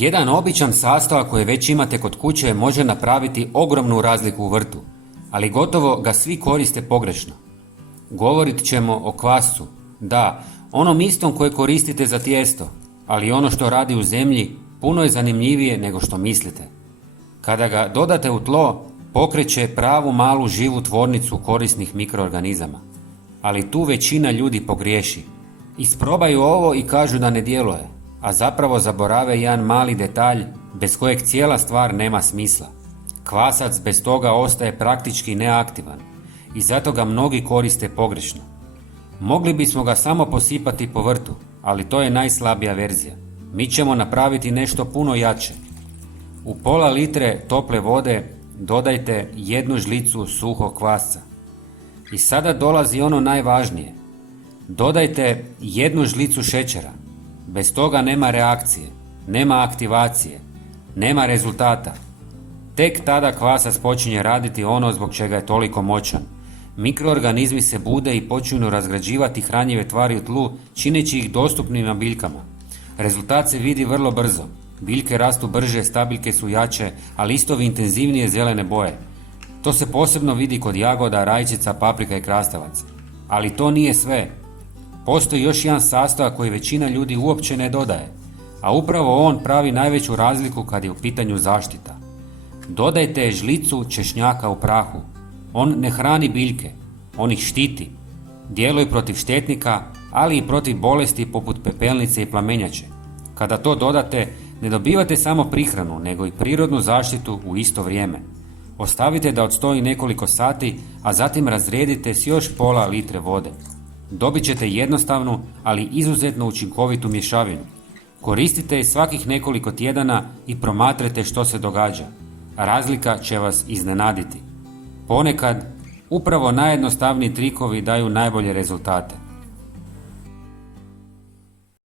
Jedan običan sastojak koji već imate kod kuće može napraviti ogromnu razliku u vrtu, ali gotovo ga svi koriste pogrešno. Govorit ćemo o kvascu, da, onom istom koje koristite za tijesto, ali ono što radi u zemlji puno je zanimljivije nego što mislite. Kada ga dodate u tlo, pokreće pravu malu živu tvornicu korisnih mikroorganizama. Ali tu većina ljudi pogriješi. Isprobaju ovo i kažu da ne djeluje, a zapravo zaborave jedan mali detalj bez kojeg cijela stvar nema smisla. Kvasac bez toga ostaje praktički neaktivan i zato ga mnogi koriste pogrešno. Mogli bismo ga samo posipati po vrtu, ali to je najslabija verzija. Mi ćemo napraviti nešto puno jače. U pola litre tople vode dodajte 1 žlicu suhog kvasca. I sada dolazi ono najvažnije. Dodajte 1 žlicu šećera. Bez toga nema reakcije, nema aktivacije, nema rezultata. Tek tada kvasac počinje raditi ono zbog čega je toliko moćan. Mikroorganizmi se bude i počinju razgrađivati hranjive tvari u tlu, čineći ih dostupnima biljkama. Rezultat se vidi vrlo brzo. Biljke rastu brže, stabiljke su jače, a listovi intenzivnije zelene boje. To se posebno vidi kod jagoda, rajčica, paprika i krastavaca. Ali to nije sve. Postoji još jedan sastojak koji većina ljudi uopće ne dodaje, a upravo on pravi najveću razliku kad je u pitanju zaštita. Dodajte žlicu češnjaka u prahu. On ne hrani biljke, on ih štiti. Djeluje protiv štetnika, ali i protiv bolesti poput pepelnice i plamenjače. Kada to dodate, ne dobivate samo prihranu, nego i prirodnu zaštitu u isto vrijeme. Ostavite da odstoji nekoliko sati, a zatim razredite s još pola litre vode. Dobit ćete jednostavnu, ali izuzetno učinkovitu mješavinu. Koristite je svakih nekoliko tjedana i promatrajte što se događa. Razlika će vas iznenaditi. Ponekad, upravo najjednostavniji trikovi daju najbolje rezultate.